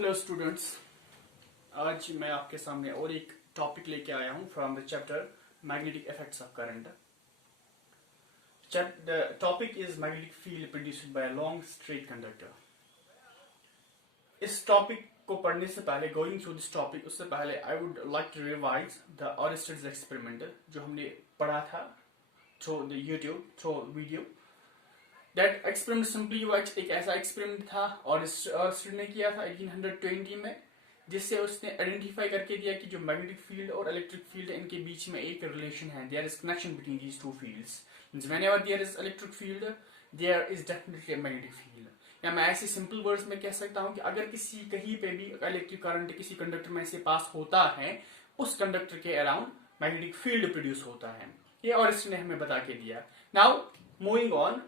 Hello students, आज मैं आपके सामने और एक टॉपिक लेके आया हूं from the chapter magnetic effects of current. The topic is magnetic field produced by a long straight conductor. इस टॉपिक को पढ़ने से पहले, गोइंग थ्रू दिस टॉपिक, उससे पहले I would like to revise the Oersted's experiment जो हमने पढ़ा था through the YouTube through video. That experiment simply एक ऐसा एक्सपेरिमेंट था ऑरिस्टिड ने किया था 1820 में, जिससे उसने आइडेंटिफाई करके दिया कि जो मैग्नेटिक फील्ड और इलेक्ट्रिक फील्ड है, इनके बीच में एक रिलेशन है। There is connection between these two fields. Whenever there is electric field, there is definitely magnetic field. या मैं ऐसे सिंपल वर्ड्स में कह सकता हूं कि अगर किसी कहीं पे भी इलेक्ट्रिक करंट किसी कंडक्टर में से पास होता है, उस कंडक्टर के अराउंड मैग्नेटिक फील्ड प्रोड्यूस होता है। ये ऑरिस्टिड ने हमें बता के दिया। नाउ मूविंग ऑन,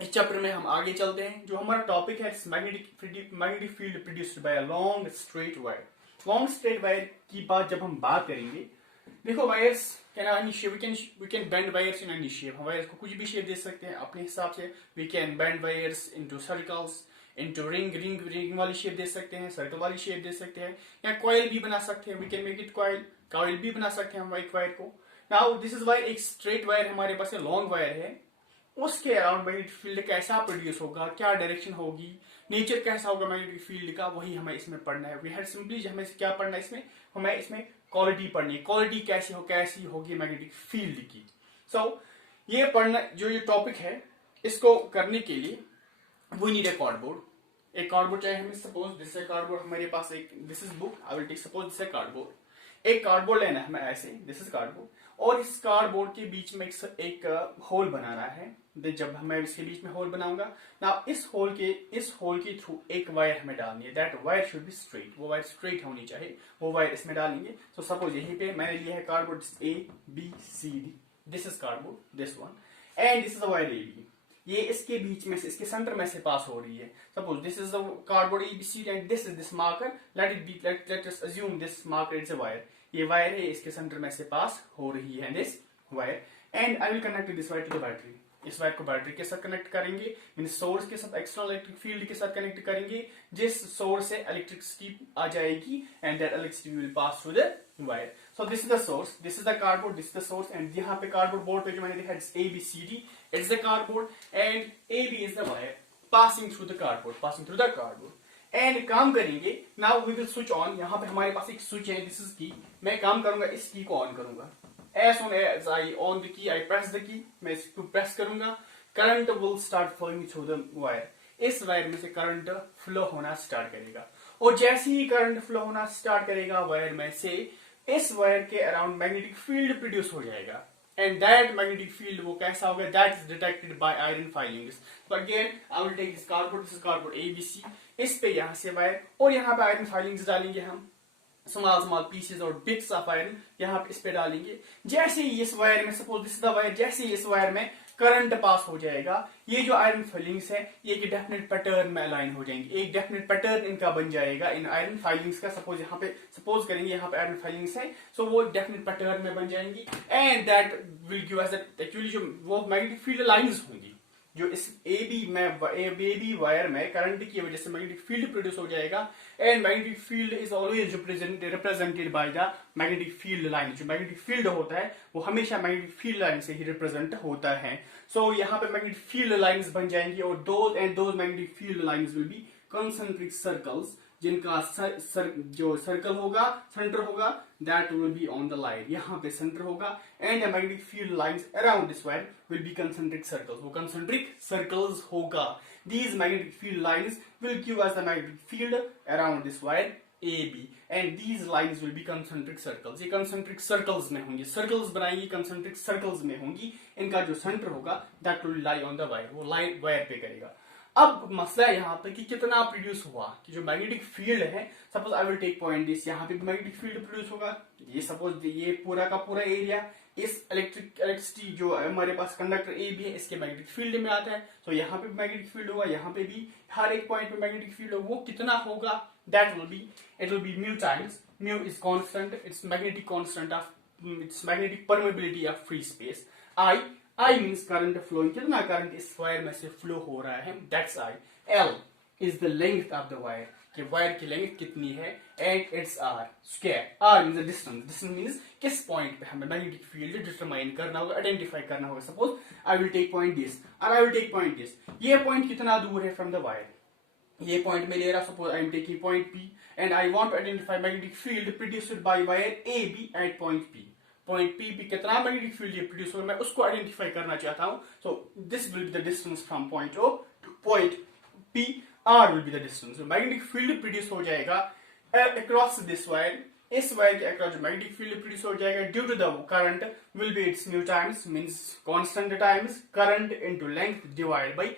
इस चैप्टर में हम आगे चलते हैं। जो हमारा टॉपिक है magnetic field produced by a long straight wire. Long straight wire की जब हम बात करेंगे, देखो wires can any shape, we can bend wires in any shape. हम वायर्स को कुछ भी शेप दे सकते हैं अपने हिसाब से। We can bend wires into circles, into ring वाली शेप दे सकते हैं, सर्कल वाली शेप दे सकते हैं, या कॉइल भी बना सकते हैं। We can make it coil भी बना सकते हैं हम एक वायर को। नाउ दिस इज वायर, एक स्ट्रेट वायर हमारे पास लॉन्ग वायर है, उसके अराउंड मैग्नेटिक फील्ड कैसा प्रोड्यूस होगा, क्या डायरेक्शन होगी, नेचर कैसा होगा मैग्नेटिक फील्ड का, वही हमें इसमें पढ़ना है। वी हैड सिंपली हमें क्या पढ़ना है इसमें, हमें इसमें क्वालिटी पढ़नी है। क्वालिटी कैसी होगी मैग्नेटिक फील्ड की। सो ये पढ़ना, जो ये टॉपिक है, इसको करने के लिए वी नीड ए कार्डबोर्ड। एक कार्डबोर्ड चाहिए हमें। सपोज दिस है कार्डबोर्ड हमारे पास, एक this is book, I will take suppose this है कार्डबोर्ड। एक कार्डबोर्ड लेना है हमें ऐसे, दिस इज कार्डबोर्ड, और इस कार्डबोर्ड के बीच में एक होल बनाना है। जब मैं इसके बीच में होल बनाऊंगा ना, इस होल के थ्रू एक वायर हमें डालनी है। That wire should be straight, वो वायर स्ट्रेट होनी चाहिए, वो वायर इसमें डालेंगे। सो सपोज यहीं पे मैंने लिया है cardboard ABCD, this is cardboard, this one, and this is the wire AB। ये इसके बीच में से, इसके सेंटर में से पास हो रही है। Suppose this is the cardboard ABCD and this is this marker, let us assume this marker is a wire. ये वायर है, इसके सेंटर में से पास हो रही है this wire, and I will connect this wire to the battery. इस wire को बैटरी के साथ कनेक्ट करेंगे, इन सोर्स के साथ, एक्सटर्नल इलेक्ट्रिक फील्ड के साथ कनेक्ट करेंगे, जिस सोर्स से इलेक्ट्रिसिटी आ जाएगी, and that electricity will pass through the wire. So this is the source, this is the cardboard, this is the source, and यहाँ पे कार्डबोर्ड बोर्ड पे जो मैंने लिखा है ABCD, it's the cardboard, and AB is the wire passing through the cardboard. And काम करेंगे। Now we will switch on. यहाँ पे हमारे पास एक स्विच है, दिस इज की। मैं काम करूंगा, इस की को ऑन करूंगा। As soon as I on the key, I press the key, मैं इसको प्रेस करूंगा, current will start flowing through the wire। इस वायर में से करंट फ्लो होना स्टार्ट करेगा, और जैसे ही करंट फ्लो होना स्टार्ट करेगा वायर में से, इस वायर के अराउंड मैग्नेटिक फील्ड प्रोड्यूस हो जाएगा। एंड दैट मैग्नेटिक फील्ड वो कैसा होगा, that is detected by iron filings. तो again I will take this cardboard ABC, इस पे यहाँ से वायर, और यहाँ पे आयरन फाइलिंग्स डालेंगे हम, स्मॉल पीसेस और बिट्स ऑफ आयरन यहाँ पे इस पे डालेंगे। जैसे ही इस वायर में, सपोज दिस द वायर, जैसे ही इस वायर में करंट पास हो जाएगा, ये जो आयरन फाइलिंग्स है, ये एक डेफिनेट पैटर्न में अलाइन हो जाएंगे। एक डेफिनेट पैटर्न इनका बन जाएगा इन आयरन फाइलिंग्स का। सपोज यहाँ पे, सपोज करेंगे यहाँ पे आयरन फाइलिंग्स है, सो वो डेफिनेट पैटर्न में बन जाएंगी, and that will give us that actually जो वो मैग्नेटिक फील्ड लाइंस होंगी, जो इस AB वायर में करंट की वजह से मैग्नेटिक फील्ड प्रोड्यूस हो जाएगा। And magnetic field is always represented by the magnetic field line. जो मैग्नेटिक फील्ड होता है वो हमेशा मैग्नेटिक फील्ड लाइन से ही रिप्रेजेंट होता है। सो यहाँ पे मैग्नेटिक फील्ड लाइंस बन जाएंगी, और those magnetic field lines will be concentric circles, जिनका जो सर्कल होगा, सेंटर होगा, that will be on the line. यहाँ पे सेंटर होगा, and magnetic field lines around this wire will be concentric circles. वो कंसेंट्रिक सर्कल्स होगा। These magnetic field lines will give us the magnetic field around this wire AB, and these lines will be concentric circles। ये concentric circles में होंगी, circles बनाएंगी, concentric circles में होंगी। इनका जो सेंटर होगा, that will lie on the wire, वो लाइन वायर पे करेगा। अब मसला है यहाँ पे कि कितना प्रोड्यूस हुआ, कि जो मैग्नेटिक फील्ड है, suppose I will take point this, यहाँ पे मैग्नेटिक फील्ड प्रोड्यूस होगा। ये सपोज ये पूरा का पूरा एरिया, इस इलेक्ट्रिसिटी जो हमारे पास कंडक्टर AB है, इसके मैग्नेटिक फील्ड में आता है। तो यहाँ पे मैग्नेटिक फील्ड होगा, यहाँ पे भी, हर एक पॉइंट पे मैग्नेटिक फील्ड होगा। वो कितना होगा, that will be mu times, mu is constant, it's magnetic constant of, it's magnetic permeability of free space. I means current flowing, कितना करंट इस वायर में से फ्लो हो रहा है, that's I। L is the length of the wire, कि wire की length कितनी है and it's R square. R means the distance, distance means किस पॉइंट पे हमें मैग्नेटिक फील्ड डिटरमाइन करना होगा, आइडेंटिफाई करना होगा। Suppose I will take point this और I will take point this. ये पॉइंट कितना दूर है फ्रॉम द वायर, ये पॉइंट में ले रहा, suppose I am taking point P and I want to identify magnetic field produced by wire A B at point P. Point P पे कितना मैग्नेटिक फील्ड ये प्रोड्यूस हो, मैं उसको आइडेंटिफाई करना चाहता हूं। So this will be the distance from point O to point P, R will be the distance. Magnetic field produce हो जाएगा अक्रॉस दिस वायर, इस वायर के अक्रॉस जो मैग्नेटिक फील्ड प्रोड्यूस हो जाएगा due to the current will be it's mu times means constant times current into length divide by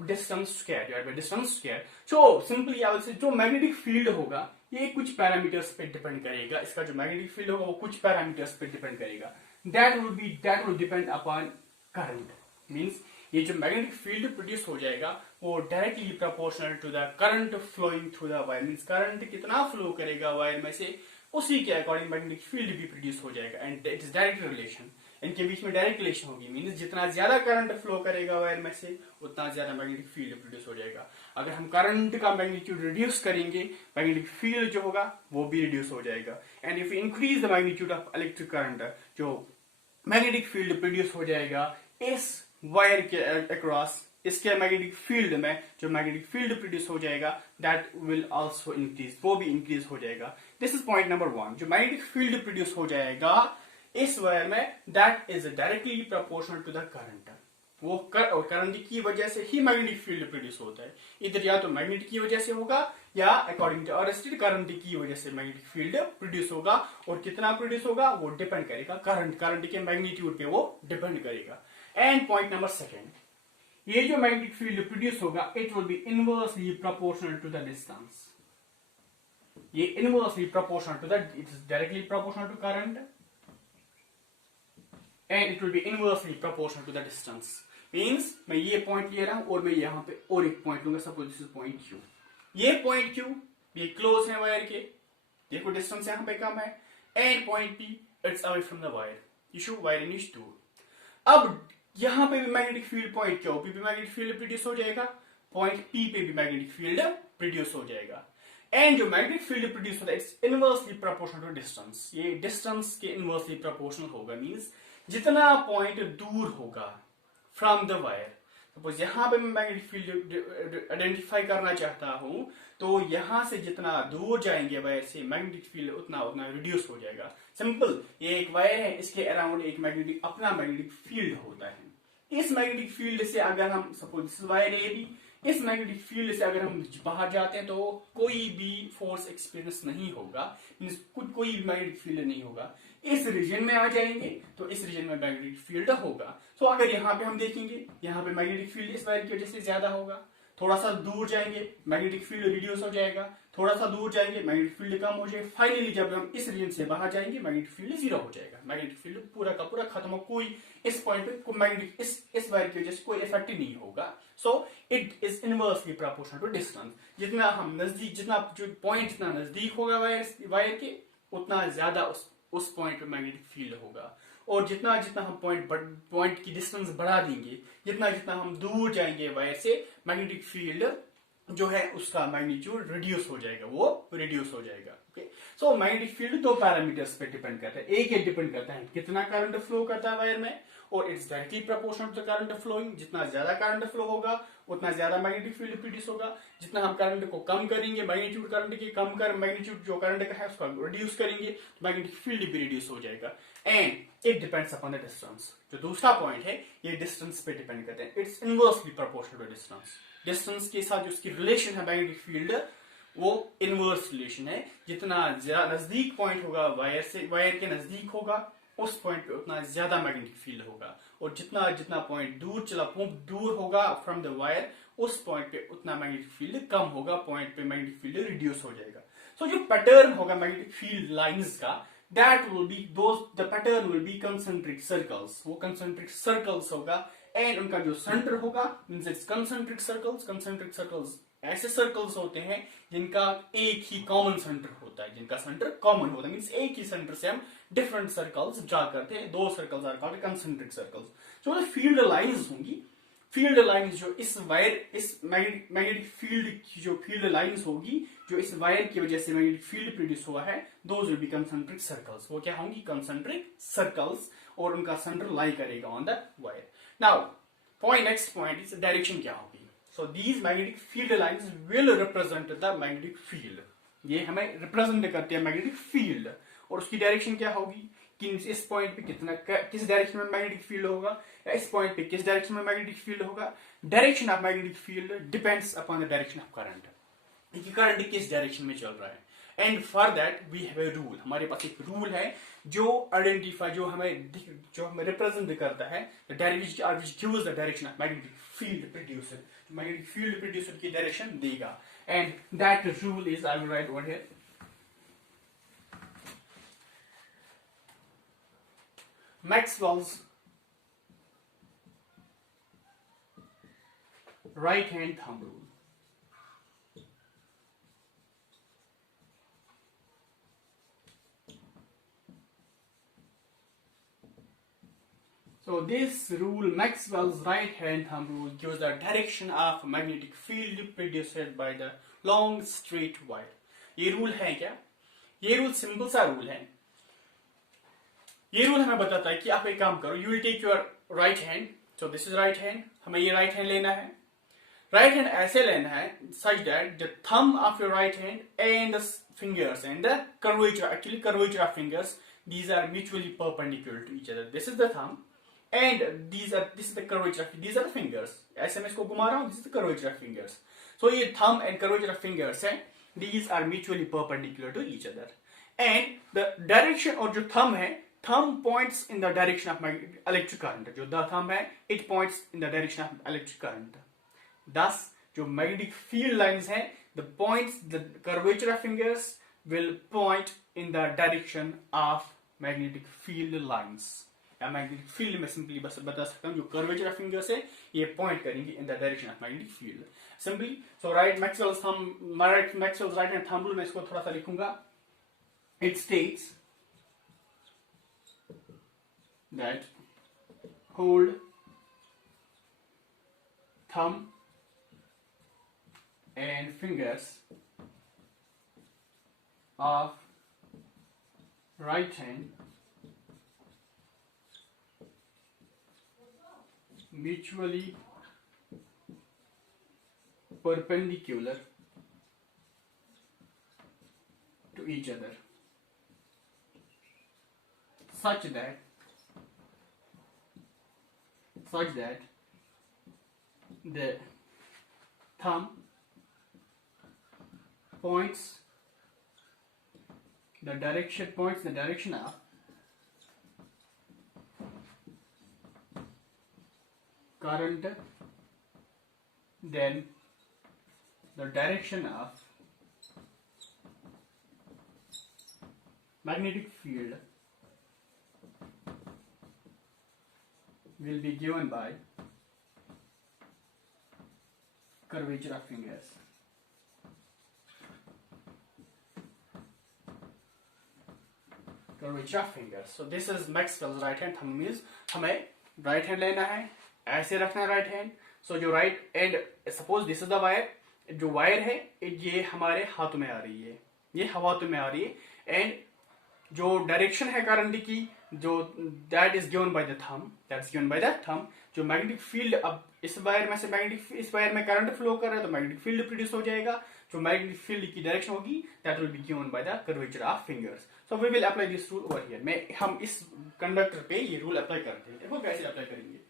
distance square, divide by distance square. So simply I will say जो magnetic field होगा ये कुछ parameters पे depend करेगा, इसका जो magnetic field होगा वो कुछ पैरामीटर्स पे डिपेंड करेगा। That will depend upon current. Means ये जो मैग्नेटिक फील्ड प्रोड्यूस हो जाएगा वो directly proportional to the current flowing through the wire. Means current कितना फ्लो करेगा वायर में से उसी के अकॉर्डिंग मैग्नेटिक फील्ड भी प्रोड्यूस हो जाएगा and it is direct relation. इनके बीच में डायरेक्ट रिलेशन होगी। मींस जितना ज्यादा करंट फ्लो करेगा वायर में से उतना ज्यादा मैग्नेटिक फील्ड प्रोड्यूस हो जाएगा। अगर हम करंट का मैग्नीट्यूड रिड्यूस करेंगे मैग्नेटिक फील्ड जो होगा वो भी रिड्यूस हो जाएगा। And if increase the magnitude of electric current, जो मैग्नेटिक फील्ड प्रोड्यूस हो जाएगा इस वायर के अक्रॉस, इसके मैग्नेटिक फील्ड में जो मैग्नेटिक फील्ड प्रोड्यूस हो जाएगा दैट विल आल्सो इंक्रीज, वो भी इंक्रीज हो जाएगा। This is point number 1। जो मैग्नेटिक फील्ड प्रोड्यूस हो जाएगा इस वायर में that is directly proportional to the current. वो करंट की वजह से ही मैग्नेटिक फील्ड प्रोड्यूस होता है। इधर या तो मैग्नेट की वजह से होगा या अकॉर्डिंग टू अरेस्टेड करंट की वजह से मैग्नेटिक फील्ड प्रोड्यूस होगा। और कितना प्रोड्यूस होगा वो डिपेंड करेगा करंट के मैग्नीट्यूड पे, वो डिपेंड करेगा। एंड पॉइंट नंबर 2, ये जो मैग्नेटिक फील्ड प्रोड्यूस होगा it will be inversely proportional to the distance. ये inversely proportional to the, it is directly proportional to current and it will be inversely proportional to the distance. Means मैं ये point ले रहा हूं और मैं यहां पे और एक पॉइंट लूंगा। Suppose this is point Q. ये पॉइंट क्यू ये क्लोज है वायर के, देखो डिस्टेंस यहां पे कम है। And point P it's away from the wire, issue wire in is दूर। अब यहां पे भी मैग्नेटिक फील्ड पॉइंट क्यू पे भी मैग्नेटिक फील्ड प्रोड्यूस हो जाएगा, पॉइंट पी पे भी मैग्नेटिक फील्ड प्रोड्यूस हो जाएगा। एंड जो मैग्नेटिक फील्ड प्रोड्यूस होता है it's inversely proportional to distance. ये डिस्टेंस के इनवर्सली प्रोपोर्शनल होगा। मींस जितना पॉइंट दूर होगा फ्रॉम द वायर, सपोज यहां पे मैं मैग्नेटिक फील्ड आइडेंटिफाई करना चाहता हूं तो यहां से जितना दूर जाएंगे वायर से मैग्नेटिक फील्ड उतना उतना रिड्यूस हो जाएगा। सिंपल, ये एक वायर है, इसके अराउंड एक मैग्नेटिक अपना मैग्नेटिक फील्ड होता है। इस मैग्नेटिक फील्ड से अगर हम suppose this wire A B, इस मैग्नेटिक फील्ड से अगर हम बाहर जाते हैं तो कोई भी फोर्स एक्सपीरियंस नहीं होगा, कोई भी मैग्नेटिक फील्ड नहीं होगा। इस रीजन में आ जाएंगे तो इस रीजन में मैग्नेटिक फील्ड होगा। सो अगर यहाँ पे हम देखेंगे यहाँ पे मैग्नेटिक फील्ड इस वायर की वजह से ज्यादा होगा। थोड़ा सा दूर जाएंगे मैग्नेटिक फील्ड रिड्यूस हो जाएगा, थोड़ा सा दूर जाएंगे मैग्नेटिक फील्ड कम हो जाएगा। फाइनली जब हम इस रीजन से बाहर जाएंगे मैग्नेटिक फील्ड 0 हो जाएगा, मैग्नेटिक फील्ड पूरा का पूरा खत्म हो। कोई इस पॉइंट पे मैग्नेटिक इस वायर की वजह से कोई इफेक्ट ही नहीं होगा। So it is inversely proportional to distance. जितना हम नजदीक, जितना जो पॉइंट जितना नजदीक होगा वायर के उतना ज्यादा उस पॉइंट पे मैग्नेटिक फील्ड होगा। और जितना जितना हम पॉइंट की डिस्टेंस बढ़ा देंगे, जितना जितना हम दूर जाएंगे वायर से मैग्नेटिक फील्ड जो है उसका मैग्नीट्यूड रिड्यूस हो जाएगा, वो रिड्यूस हो जाएगा। ओके, सो मैग्नेटिक फील्ड दो पैरामीटर्स पे डिपेंड करता है। एक ये डिपेंड करता है कितना करंट फ्लो करता है वायर में और it's directly proportional to current flowing. जितना ज्यादा करंट फ्लो होगा उतना ज्यादा मैग्नेटिक फील्ड प्रोड्यूस होगा। जितना हम करंट को कम करेंगे, मैग्नीट्यूड करंट की कम कर मैग्नीट्यूड जो करंट का है उसका रिड्यूस करेंगे तो मैग्नेटिक फील्ड भी रिड्यूस हो जाएगा। And it depends upon the distance. जो दूसरा पॉइंट है ये डिस्टेंस पे डिपेंड करते हैं। It's inversely proportional to distance. Distance के साथ जो उसकी रिलेशन है मैग्नेटिक फील्ड वो इनवर्स रिलेशन है। जितना नजदीक पॉइंट होगा वायर से, वायर के नजदीक होगा उस पॉइंट पे उतना ज्यादा मैग्नेटिक फील्ड होगा। और जितना जितना पॉइंट दूर होगा फ्रॉम द वायर उस पॉइंट पे उतना मैग्नेटिक फील्ड कम होगा, पॉइंट पे मैग्नेटिक फील्ड रिड्यूस हो जाएगा। सो जो पैटर्न होगा मैग्नेटिक फील्ड लाइंस का that will be the pattern will be concentric circles। वो concentric circles होगा एंड उनका जो सेंटर होगा means it's concentric circles। concentric circles ऐसे सर्कल्स होते हैं जिनका एक ही कॉमन सेंटर होता है, जिनका सेंटर कॉमन होता है। मींस एक ही सेंटर से हम डिफरेंट सर्कल्स ड्रा करते हैं। दो circles are called concentric circles. जो फील्ड लाइंस होंगी फील्ड लाइंस जो इस मैग्नेटिक फील्ड की जो फील्ड लाइंस होगी, जो इस वायर की वजह से मैग्नेटिक फील्ड प्रोड्यूस हुआ है, those will be concentric circles. वो क्या होंगी? कंसेंट्रिक सर्कल्स, और उनका सेंटर लाई करेगा on the wire. Now next point is direction क्या होगी। So these magnetic field lines will represent the magnetic field. ये हमें रिप्रेजेंट करते हैं मैग्नेटिक फील्ड, और उसकी डायरेक्शन क्या होगी कि इस पॉइंट पे किस डायरेक्शन में मैग्नेटिक फील्ड होगा, या इस पॉइंट पे किस डायरेक्शन में मैग्नेटिक फील्ड होगा। Direction of magnetic field depends upon the direction of current, कि करंट किस डायरेक्शन में चल रहा है। And for that we have a rule, हमारे पास एक रूल है जो आइडेंटिफाई, जो हमें रिप्रेजेंट करता है which gives the direction of magnetic field producer, magnetic field producer की डायरेक्शन देगा। And that rule is, I will write over here, Maxwell's right hand thumb rule. So this rule, Maxwell's right hand thumb rule, gives the direction of magnetic field produced by the long straight wire. ये rule है क्या? ये rule simple सा rule है। ये rule हमें बताता है कि आप एक काम करो, you will take your right hand, so this is right hand, हमें ये राइट हैंड लेना है। राइट हैंड ऐसे लेना है such that the thumb of your right hand and the fingers and the curvature of fingers, these are mutually perpendicular to each other. This is the thumb and this is the curvature of, these are the fingers. ऐसे मैं इसको घुमा रहा हूँ, this is the curvature of fingers. So ये thumb and curvature of fingers है, these are mutually perpendicular to each other. And the direction, और जो thumb है, thumb points in the direction of electric current. जो the thumb है, it points in the direction of electric current. Thus, जो magnetic field lines हैं, the curvature of fingers will point in the direction of magnetic field lines. या magnetic field में simply बस बता सकता हूँ, जो curvature of fingers है, ये point करेंगे in the direction of magnetic field. Simply, so Maxwell's right hand thumb rule, मैं इसको थोड़ा सा लिखूंगा. It states that hold thumb and fingers of right hand mutually perpendicular to each other, such that the thumb points the direction of current, then the direction of magnetic field will be given by curvature of fingers. Curvature of fingers. So this is Maxwell's right hand thumb rule. हमें right hand लेना है, ऐसे रखना है right hand. So जो right and suppose this is the wire, जो wire है ये हमारे हाथों में आ रही है, ये हाथों में आ रही है, and जो डायरेक्शन है करंट की, जो that is given by the thumb, जो मैग्नेटिक फील्ड, अब इस वायर में से इस वायर में करंट फ्लो कर रहा है तो मैग्नेटिक फील्ड प्रोड्यूस हो जाएगा, जो मैग्नेटिक फील्ड की डायरेक्शन होगी that will be given by the curvature of fingers. So we will apply this rule over here. हम इस कंडक्टर पे ये रूल अप्लाई करते हैं। देखो कैसे अप्लाई करेंगे।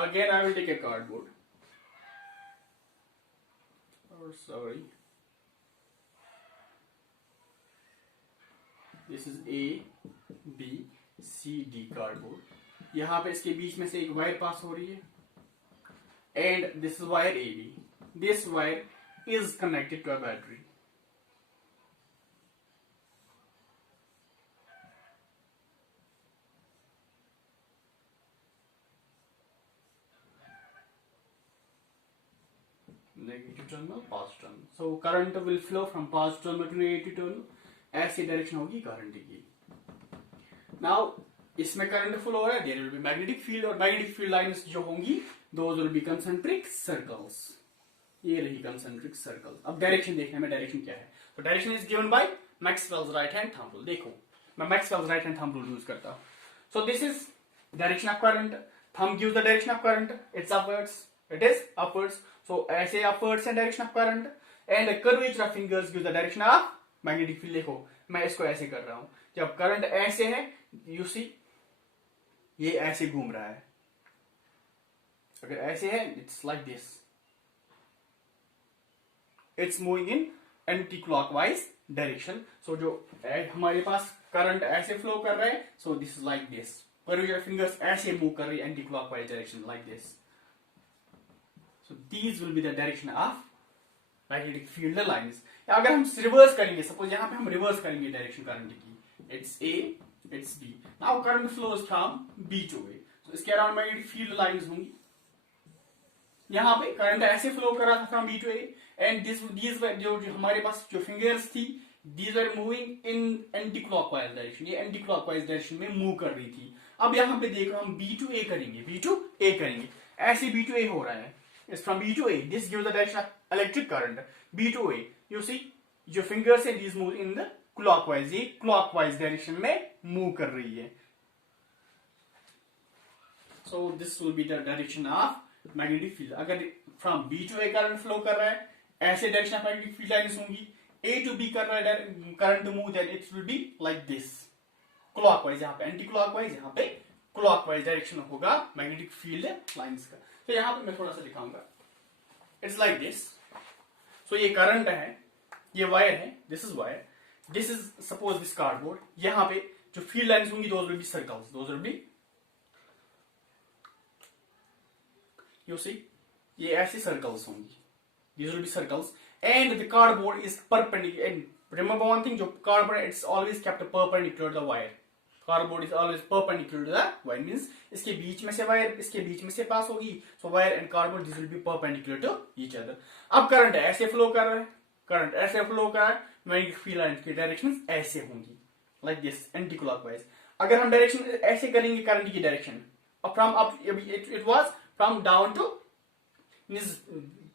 Again, I will take a cardboard. Oh, sorry. This is A, B, C, D cardboard. यहाँ पे इसके बीच में से एक वायर पास हो रही है, and this is wire AB. This wire is connected to a battery. negative terminal, positive terminal. So current will flow from positive terminal to negative terminal. ऐसी डायरेक्शन होगी करंट की. Now इसमें करंट फ्लो हो रहा है, there will be magnetic field, और magnetic field lines जो होंगी those will be concentric circles. ये रही concentric circle. अब डायरेक्शन देखने में डायरेक्शन क्या है. तो direction is given by Maxwell's right hand thumb rule. देखो मैं Maxwell's right hand thumb rule use करता हूँ. So this is direction of current. Thumb gives the direction of current. It's upwards. It is upwards. So ऐसे upwards है direction of current. And the curvature of fingers gives the direction of magnetic field. देखो मैं इसको ऐसे कर रहा हूँ. जब करंट ऐसे है, you see, ये ऐसे घूम रहा है. अगर ऐसे है, it's like this. It's moving in anti-clockwise direction. So जो हमारे पास करंट ऐसे फ्लो कर रहा है, so this is like this. Curvature fingers ऐसे मूव कर रही है anti-clockwise direction like this. So these will be the direction of magnetic field lines. अगर हम रिवर्स करेंगे, सपोज यहाँ पे हम रिवर्स करेंगे डायरेक्शन करंट की, it's A, it's B. Now current flows from B to A. So इसके around magnetic field lines होंगी. यहाँ पे करंट ऐसे फ्लो कर रहा था from B to A, and these were जो हमारे पास जो फिंगर्स थी, these were moving in anti-clockwise direction. ये anti-clockwise direction में मूव कर रही थी. अब यहाँ पे देखो हम B to A करेंगे, B to A करेंगे, ऐसे B to A हो रहा है. It's from B to A. This gives the direction of electric current. B to A. You see, जो fingers है, these move in the clockwise. ये clockwise direction में move कर रही है. So this will be the direction of magnetic field. अगर from B to A current flow कर रहा है, ऐसे direction of magnetic field lines होंगी. A to B कर रहा है current to move, then it will be like this. Clockwise यहाँ पे anti-clockwise, यहाँ पे clockwise direction होगा magnetic field lines का. तो यहाँ पे मैं थोड़ा सा दिखाऊंगा. It's like this. So ये करंट है, ये वायर है, this is wire. This is suppose this cardboard. यहाँ पे जो फील्ड लाइंस होंगी, those will be circles. Those will be, you see, ये ऐसी circles होंगी. These will be circles. And the cardboard is perpendicular. And remember one thing, जो cardboard it's always kept perpendicular to the wire. Cardboard is always perpendicular to the wire. Means इसके बीच में से wire इसके बीच में से पास होगी. So wire and cardboard this will be perpendicular to each other. अब current ऐसे फ्लो कर रहा है, करंट ऐसे फ्लो कर रहा है, मैग्नेटिक फील्ड लाइंस की डायरेक्शंस ऐसे होंगी, like this, anti-clockwise. अगर हम डायरेक्शन ऐसे करेंगे करंट की डायरेक्शन, और from up it was from down to means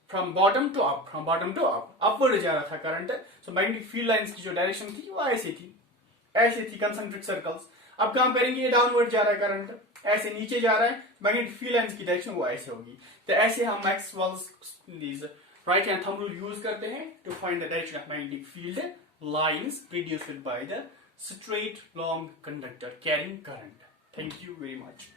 from bottom to up, from bottom to up, upward जा रहा था current. So magnetic field lines की जो डायरेक्शन थी वो ऐसे थी कंसंट्रिक सर्कल्स. अब काम करेंगे, ये डाउनवर्ड जा रहा है करंट, ऐसे नीचे जा रहा है, मैग्नेटिक फील्ड लाइंस की डायरेक्शन वो ऐसे होगी. तो ऐसे हम Maxwell's right hand thumb rule use करते हैं to find the direction of magnetic field lines produced by the straight long conductor carrying current. Thank you very much.